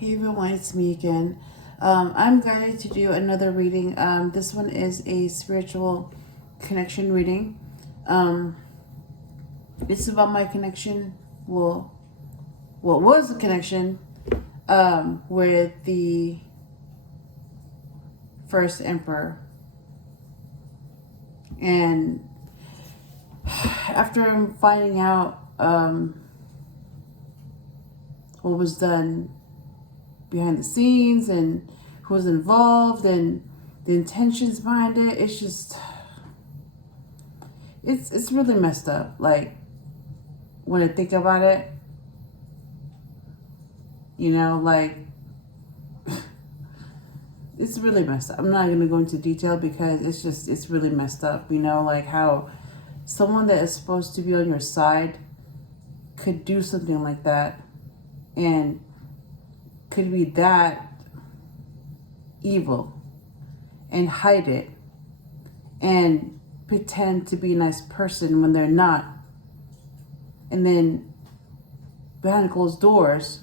Hey everyone, it's me again. I'm going to do another reading. This one is a spiritual connection reading. It's about my connection. Well, what was a connection with the first emperor. And after finding out what was done behind the scenes and who was involved and the intentions behind it, it's just it's really messed up. Like, when I think about it, like it's really messed up. I'm not gonna go into detail because it's really messed up, like how someone that is supposed to be on your side could do something like that and could be that evil and hide it and pretend to be a nice person when they're not. And then behind closed doors,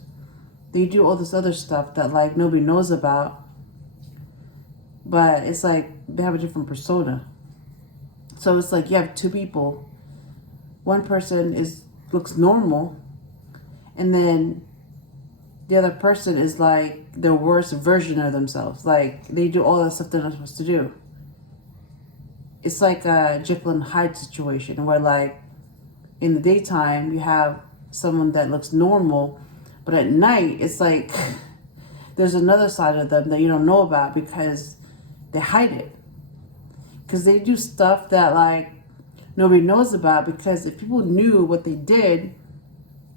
they do all this other stuff that like nobody knows about. But it's like they have a different persona. So it's like you have two people. One person looks normal, and then the other person is like the worst version of themselves. Like, they do all the stuff they're not supposed to do. It's like a Jekyll and Hyde situation where, like, in the daytime you have someone that looks normal, but at night it's like there's another side of them that you don't know about because they hide it. Because they do stuff that like nobody knows about, because if people knew what they did,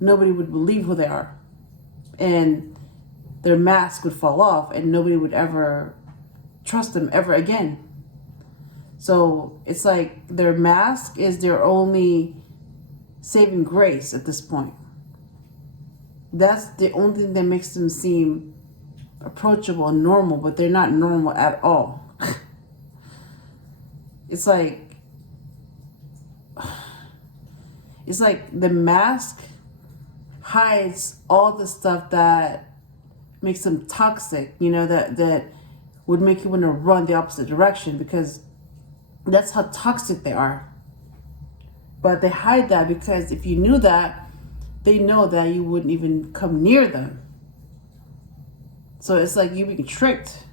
nobody would believe who they are. And their mask would fall off and nobody would ever trust them ever again. So it's like their mask is their only saving grace at this point. That's the only thing that makes them seem approachable and normal, but they're not normal at all. It's like the mask hides all the stuff that makes them toxic, that would make you want to run the opposite direction, because that's how toxic they are. But they hide that because if you knew that, they know that you wouldn't even come near them. So it's like you being tricked,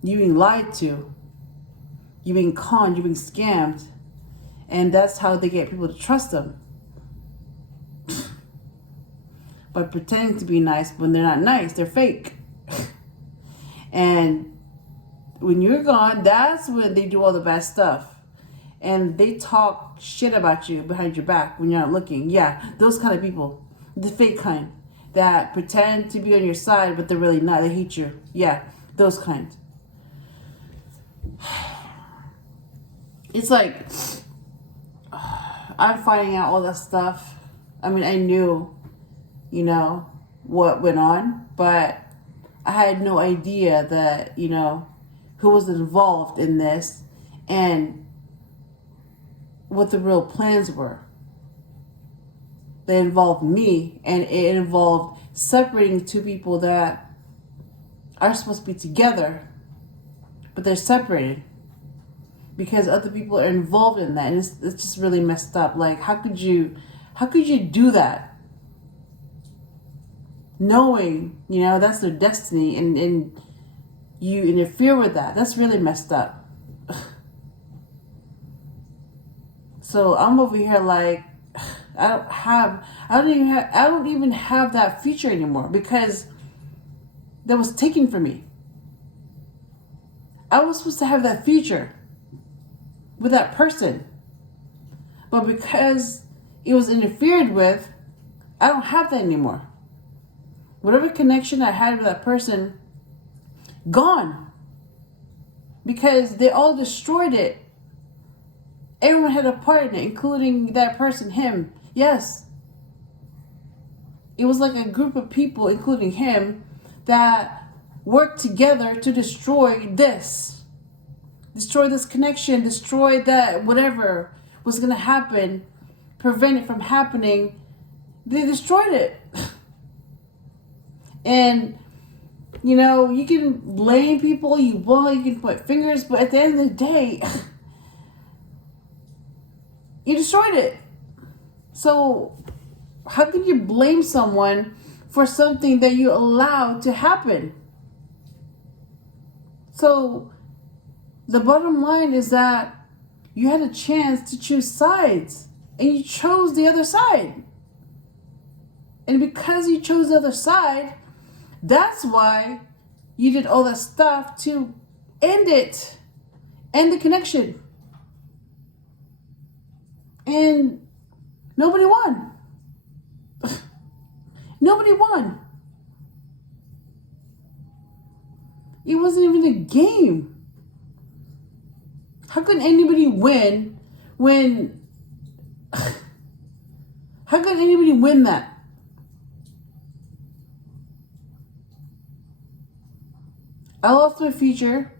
you being lied to, you being conned, you being scammed, and that's how they get people to trust them. By pretending to be nice when they're not nice, they're fake. And when you're gone, that's when they do all the bad stuff. And they talk shit about you behind your back when you're not looking. Yeah, those kind of people. The fake kind. That pretend to be on your side, but they're really not. They hate you. Yeah, those kind. It's like, I'm finding out all that stuff. I mean, I knew, what went on, but I had no idea that, who was involved in this and what the real plans were. They involved me, and it involved separating two people that are supposed to be together, but they're separated because other people are involved in that, and it's just really messed up. Like, how could you do that? Knowing, that's their destiny, and you interfere with that. That's really messed up. So I'm over here like, I don't even have that feature anymore, because that was taken from me. I was supposed to have that feature with that person, but because it was interfered with, I don't have that anymore. Whatever connection I had with that person, gone. Because they all destroyed it. Everyone had a part in it, including that person, him. Yes. It was like a group of people, including him, that worked together to destroy this. Destroy this connection, destroy that, whatever was going to happen, prevent it from happening. They destroyed it. And, you know, you can blame people you want, you can point fingers, but at the end of the day, you destroyed it. So, how can you blame someone for something that you allowed to happen? So, the bottom line is that you had a chance to choose sides, and you chose the other side. And because you chose the other side, that's why you did all that stuff to end it, end the connection. And nobody won. Nobody won. It wasn't even a game. How could anybody win when... How could anybody win that? I lost my future.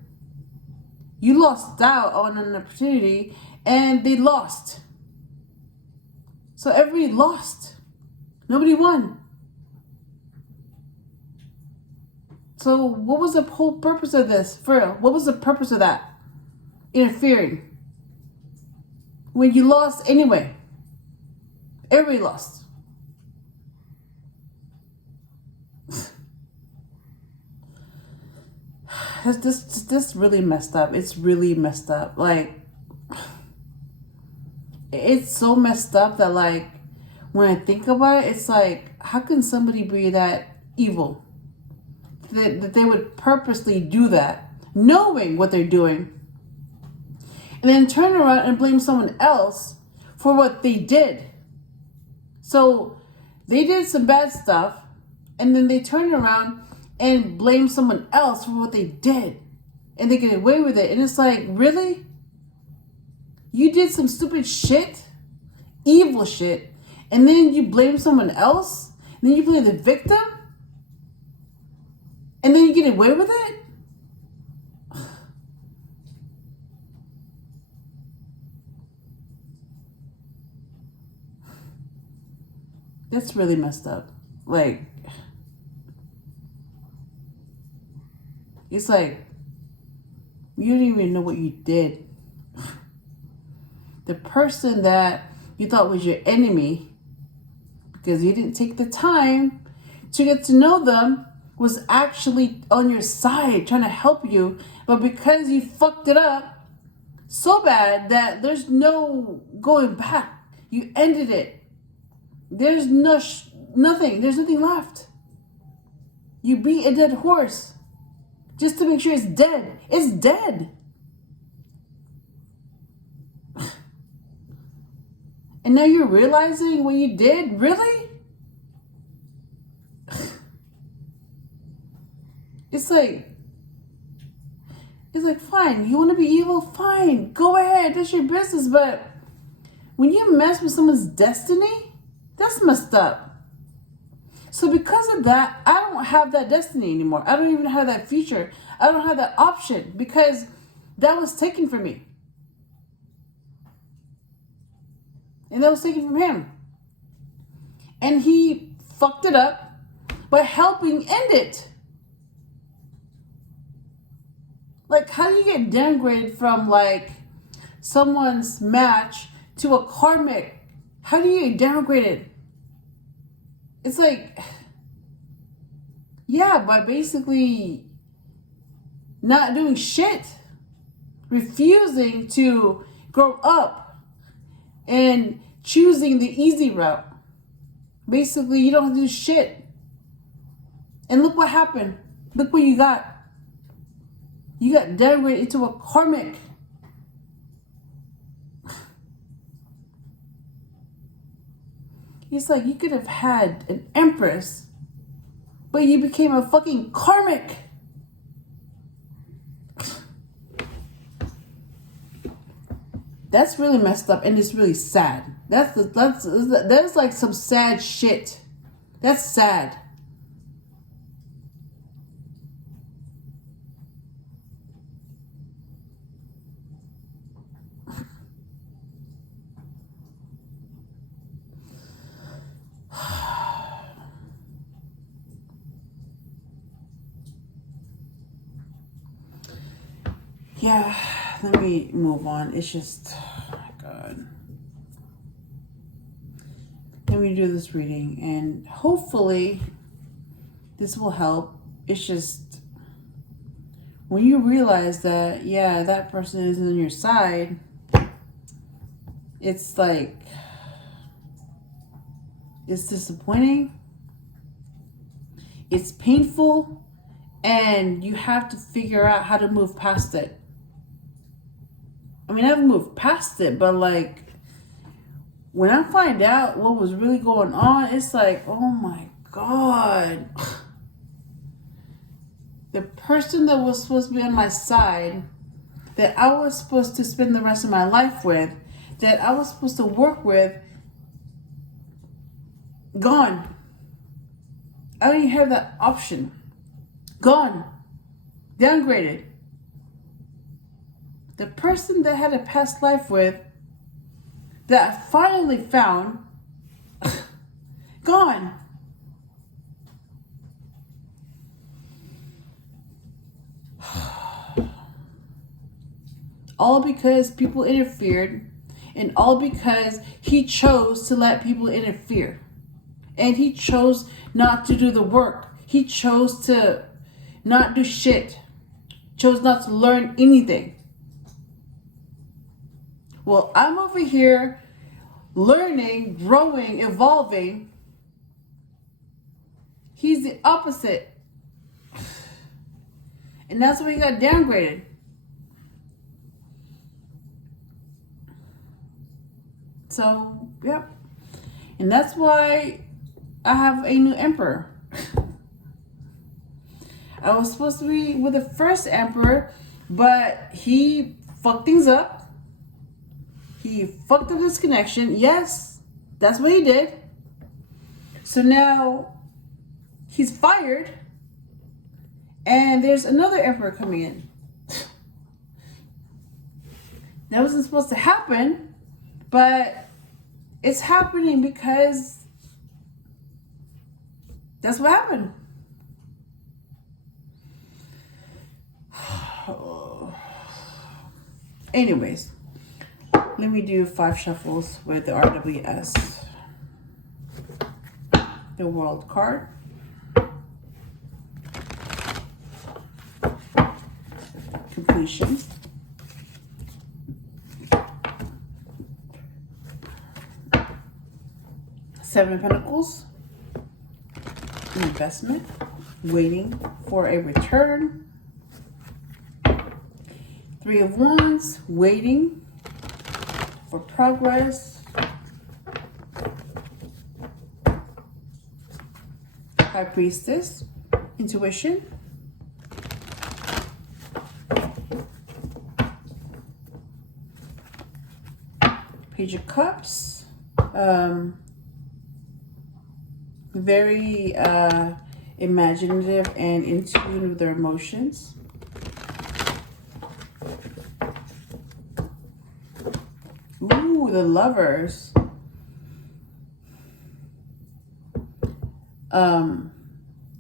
You lost out on an opportunity, and they lost. So everybody lost. Nobody won. So what was the whole purpose of this? For real, what was the purpose of that? Interfering. When you lost anyway. Everybody lost. This really messed up. It's really messed up. Like, it's so messed up that, like, when I think about it, it's like, how can somebody be that evil? That they would purposely do that, knowing what they're doing, and then turn around and blame someone else for what they did. So they did some bad stuff, and then they turn around and blame someone else for what they did, and they get away with it. And it's like, really? You did some stupid shit, evil shit, and then you blame someone else, and then you blame the victim, and then you get away with it? That's really messed up. Like, it's like, you don't even know what you did. The person that you thought was your enemy, because you didn't take the time to get to know them, was actually on your side trying to help you. But because you fucked it up so bad that there's no going back, you ended it. There's nothing. There's nothing left. You beat a dead horse just to make sure it's dead. It's dead. And now you're realizing what you did? Really? It's like, fine, you want to be evil? Fine, go ahead, that's your business. But when you mess with someone's destiny, that's messed up. So because of that, I don't have that destiny anymore. I don't even have that future. I don't have that option because that was taken from me. And that was taken from him. And he fucked it up by helping end it. Like, how do you get downgraded from, like, someone's match to a karmic? How do you get downgraded? It's like, yeah, by basically not doing shit. Refusing to grow up and choosing the easy route. Basically, you don't do shit. And look what happened. Look what you got. You got downgraded into a karmic. It's like you could have had an empress, but you became a fucking karmic. That's really messed up, and it's really sad. That's like some sad shit. That's sad. Yeah, let me move on. It's just, oh my God. Let me do this reading, and hopefully this will help. It's just, when you realize that, yeah, that person is on your side, it's like, it's disappointing, it's painful, and you have to figure out how to move past it. I mean, I've moved past it, but like, when I find out what was really going on, it's like, oh my God. The person that was supposed to be on my side, that I was supposed to spend the rest of my life with, that I was supposed to work with, gone. I don't even have that option. Gone. Downgraded. The person that I had a past life with, that I finally found, gone. All because people interfered, and all because he chose to let people interfere. And he chose not to do the work. He chose to not do shit. Chose not to learn anything. Well, I'm over here learning, growing, evolving. He's the opposite. And that's why he got downgraded. So, yep. And that's why I have a new emperor. I was supposed to be with the first emperor, but he fucked things up. He fucked up his connection. Yes, that's what he did. So now he's fired, and there's another emperor coming in. That wasn't supposed to happen, but it's happening because that's what happened. Anyways, let me do 5 shuffles with the RWS. The World card. Completion. Seven of Pentacles. Investment. Waiting for a return. 3 of Wands. Waiting for progress. High Priestess. Intuition. Page of Cups. Very imaginative and in tune with their emotions. Ooh, the Lovers.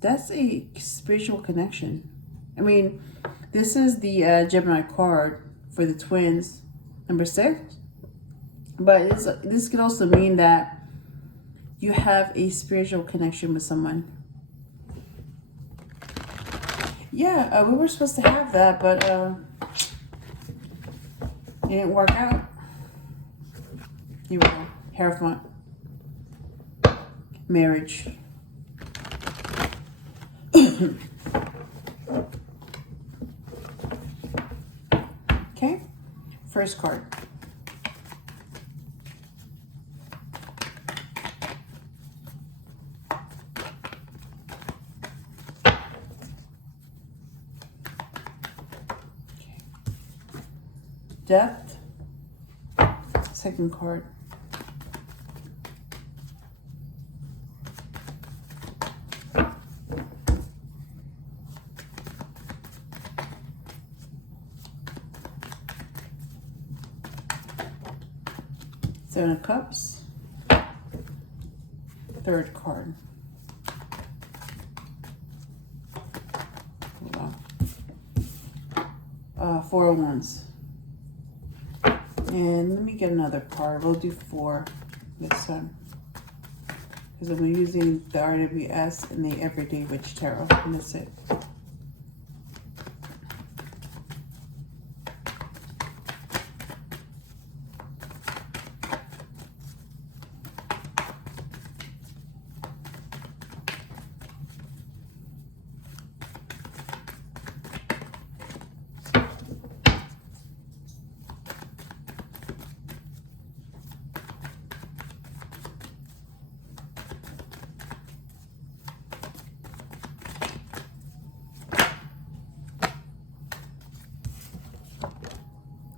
That's a spiritual connection. I mean, this is the Gemini card for the twins, number 6. But this could also mean that you have a spiritual connection with someone. Yeah, we were supposed to have that, but it didn't work out. Here we go. Hierophant. Marriage. Okay. First card. Death. Second card. Seven of Cups. Third card. Hold on. Four of Wands. And let me get another card. We'll do 4 this time. Because I'm using the RWS and the Everyday Witch Tarot. And that's it.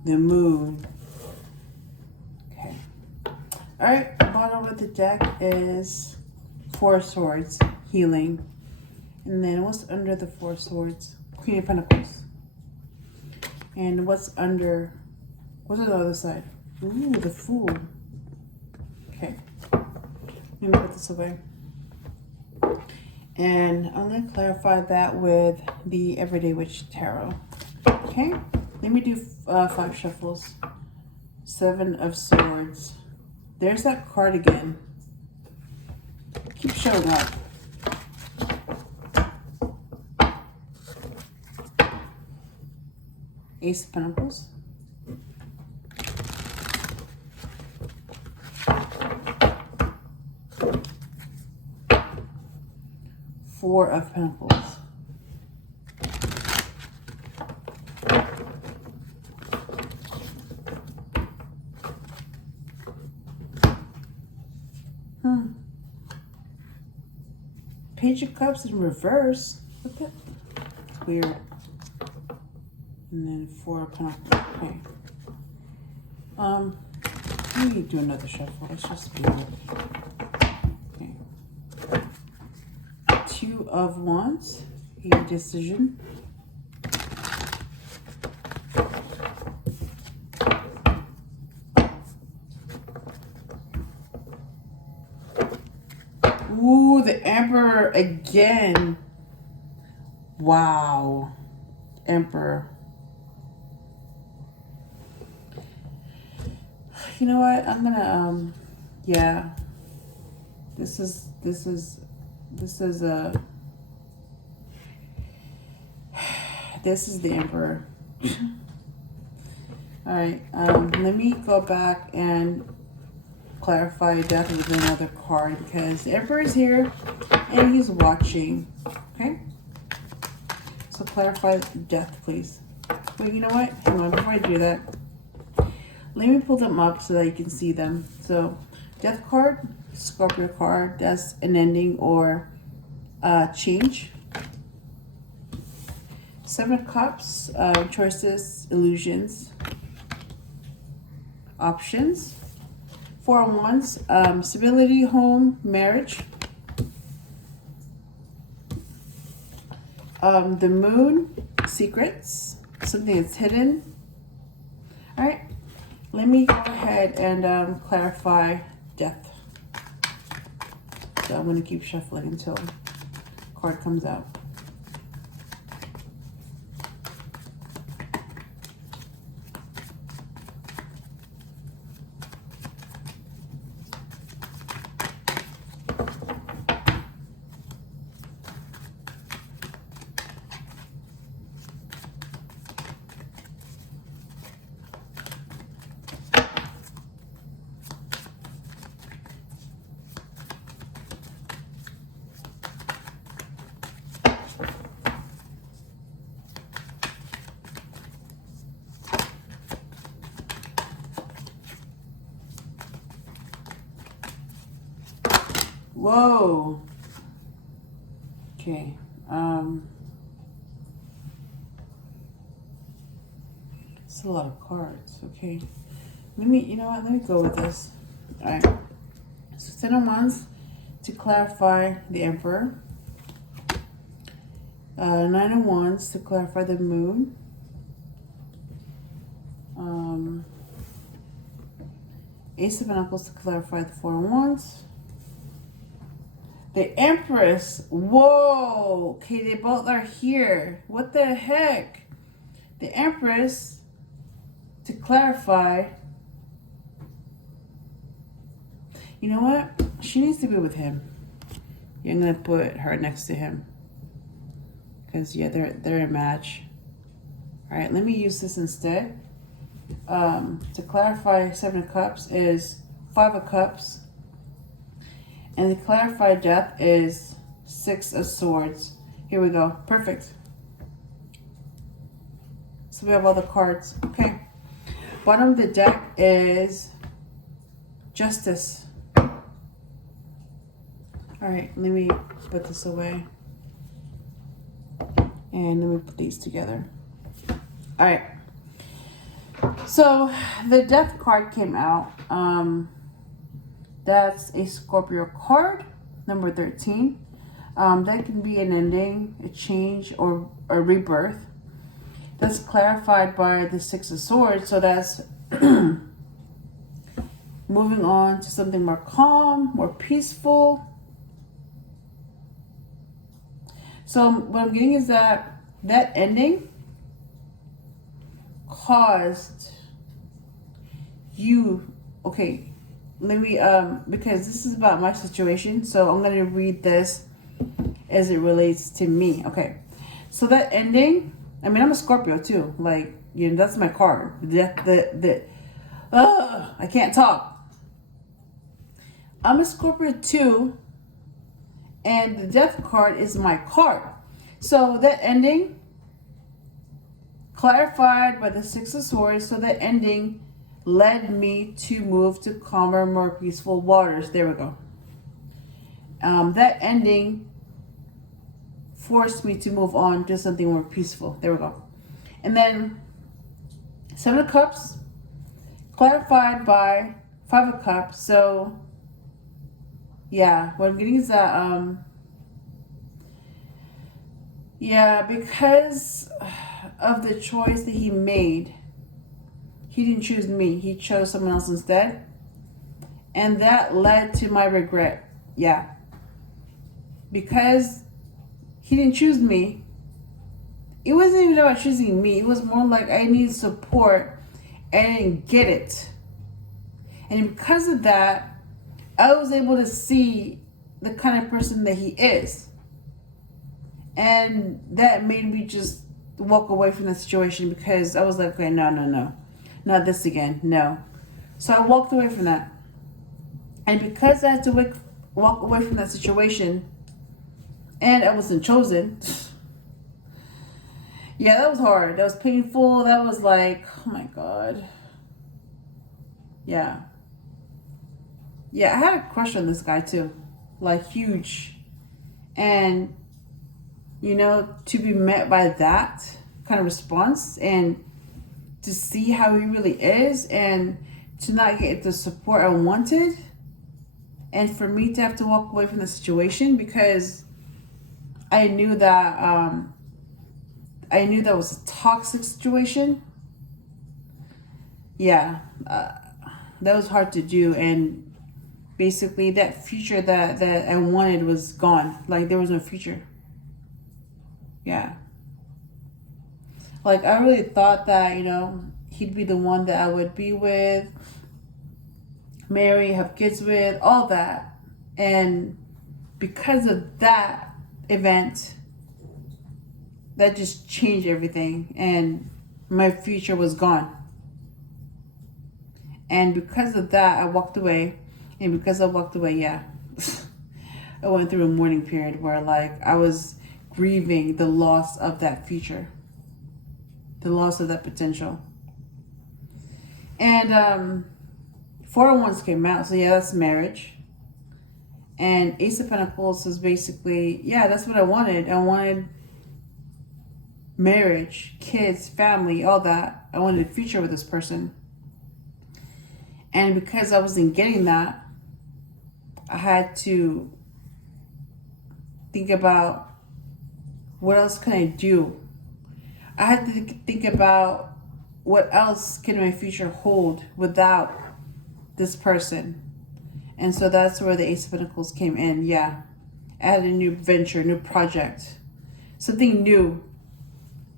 The Moon. Okay. Alright, the bottom of the deck is 4 of Swords, healing. And then what's under the 4 of Swords? Queen of Pentacles. And what's on the other side? Ooh, the Fool. Okay. Let me put this away. And I'm going to clarify that with the Everyday Witch Tarot. Okay. Let me do 5 shuffles. 7 of Swords. There's that card again. Keep showing up. Ace of Pentacles. Four of Pentacles. Page of Cups in reverse. Look at that. Weird. And then 4 of Pentacles. Okay. Let me do another shuffle. Let's just do it. Okay. 2 of Wands. A decision. Ooh, the Emperor again. Wow. Emperor. You know what? I'm gonna yeah. This is the Emperor. All right. Let me go back and clarify death with another card because the Emperor is here and he's watching. Okay. So clarify death, please. Wait, you know what? Hang on. Before I do that, let me pull them up so that you can see them. So, death card, Scorpio card, that's an ending or change. 7 of Cups, choices, illusions, options. 4 of Wands, stability, home, marriage. The Moon, secrets, something that's hidden. All right, let me go ahead and clarify death. So I'm going to keep shuffling until the card comes out. Whoa. Okay. It's a lot of cards. Okay. Let me, you know what? Let me go with this. All right. So 10 of Wands to clarify the Emperor. 9 of Wands to clarify the Moon. Ace of Pentacles to clarify the 4 of Wands. The Empress. Whoa. Okay, they both are here. What the heck? The Empress, to clarify, you know what? She needs to be with him. Yeah, I'm going to put her next to him. Because, yeah, they're a match. All right, let me use this instead. To clarify, 7 of Cups is 5 of Cups. And to clarify death is 6 of Swords. Here we go. Perfect. So we have all the cards. Okay. Bottom of the deck is Justice. All right, let me put this away. And let me put these together. All right. So the Death card came out. That's a Scorpio card, number 13. That can be an ending, a change, or a rebirth. That's clarified by the 6 of Swords. So that's moving on to something more calm, more peaceful. So what I'm getting is that ending caused you, okay, let me, because this is about my situation, so I'm going to read this as it relates to me. Okay, so that ending, I mean, I'm a Scorpio too, like, you know, that's my card. I can't talk. I'm a Scorpio too, and the Death card is my card. So that ending clarified by the 6 of Swords, so that ending led me to move to calmer, more peaceful waters. There we go. That ending forced me to move on to something more peaceful. There we go. And then 7 of Cups clarified by 5 of Cups. So yeah, what I'm getting is that yeah, because of the choice that he made, he didn't choose me. He chose someone else instead. And that led to my regret. Yeah. Because he didn't choose me. It wasn't even about choosing me. It was more like I needed support and I didn't get it. And because of that, I was able to see the kind of person that he is. And that made me just walk away from the situation because I was like, okay, no. Not this again, no. So I walked away from that. And because I had to walk away from that situation and I wasn't chosen, yeah, that was hard. That was painful. That was like, oh my God. Yeah. Yeah, I had a crush on this guy too. Like, huge. And, you know, to be met by that kind of response and to see how he really is and to not get the support I wanted, and for me to have to walk away from the situation because I knew that was a toxic situation. Yeah, that was hard to do, and basically that future that I wanted was gone. Like, there was no future. Yeah. Like, I really thought that, you know, he'd be the one that I would be with, marry, have kids with, all that. And because of that event, that just changed everything. And my future was gone. And because of that, I walked away. And because I walked away, yeah, I went through a mourning period where, like, I was grieving the loss of that future. The loss of that potential. And 4 of Wands came out, so yeah, that's marriage. And Ace of Pentacles is basically, yeah, that's what I wanted. I wanted marriage, kids, family, all that. I wanted a future with this person. And because I wasn't getting that, I had to think about what else can I do. I had to think about what else can my future hold without this person. And so that's where the Ace of Pentacles came in. Yeah, I had a new venture, new project, something new.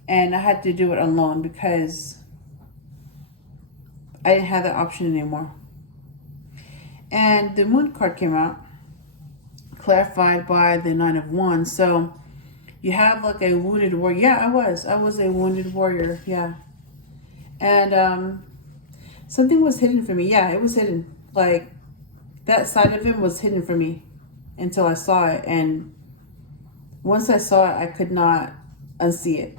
And I had to do it alone because I didn't have that option anymore. And the Moon card came out, clarified by the Nine of Wands. So you have like a wounded warrior. Yeah, I was a wounded warrior. Yeah. And something was hidden for me. Yeah, it was hidden. Like that side of him was hidden for me until I saw it. And once I saw it, I could not unsee it.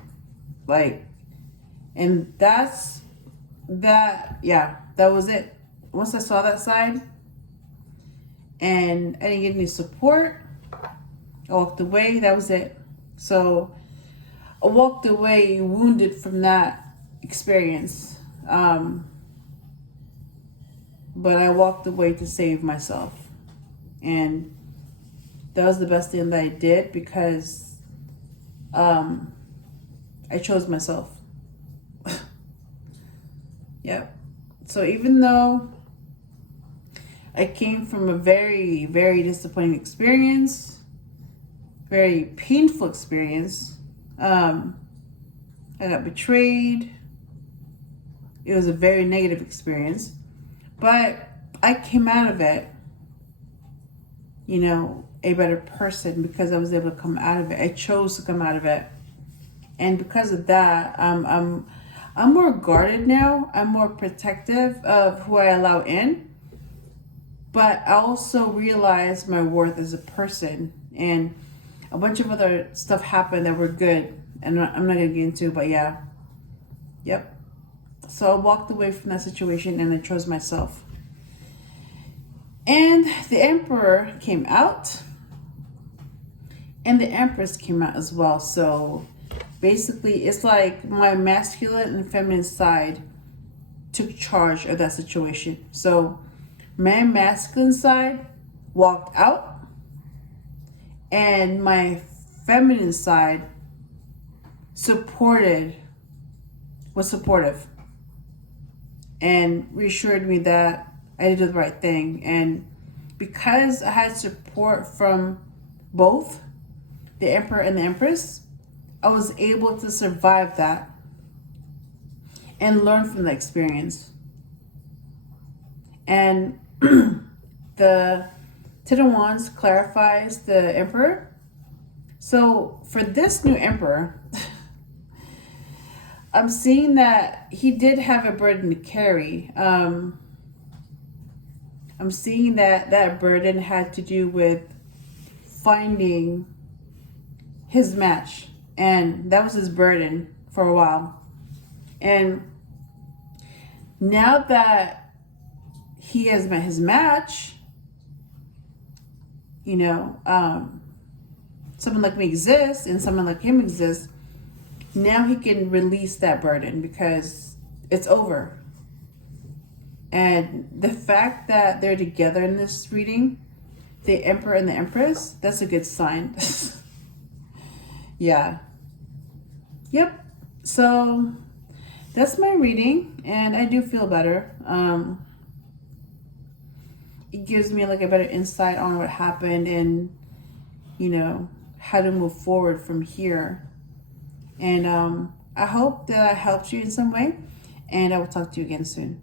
Like, and that's that. Yeah, that was it. Once I saw that side and I didn't get any support, I walked away. That was it. So I walked away wounded from that experience. But I walked away to save myself. And that was the best thing that I did because I chose myself. Yep. So even though I came from a very, very disappointing experience, very painful experience, I got betrayed. It was a very negative experience. But I came out of it, you know, a better person because I was able to come out of it. I chose to come out of it. And because of that, I'm more guarded now. I'm more protective of who I allow in. But I also realized my worth as a person. And a bunch of other stuff happened that were good. And I'm not going to get into, but yeah. Yep. So I walked away from that situation and I chose myself. And the Emperor came out. And the Empress came out as well. So basically, it's like my masculine and feminine side took charge of that situation. So my masculine side walked out. And my feminine side was supportive. And reassured me that I did the right thing. And because I had support from both the Emperor and the Empress, I was able to survive that and learn from the experience. And the Ten of Wands clarifies the Emperor. So for this new Emperor, I'm seeing that he did have a burden to carry. I'm seeing that that burden had to do with finding his match. And that was his burden for a while. And now that he has met his match, you know, someone like me exists and someone like him exists, now he can release that burden because it's over. And the fact that they're together in this reading, the Emperor and the Empress, that's a good sign. Yeah. Yep. So that's my reading, and I do feel better. It gives me like a better insight on what happened and, you know, how to move forward from here. And I hope that I helped you in some way, and I will talk to you again soon.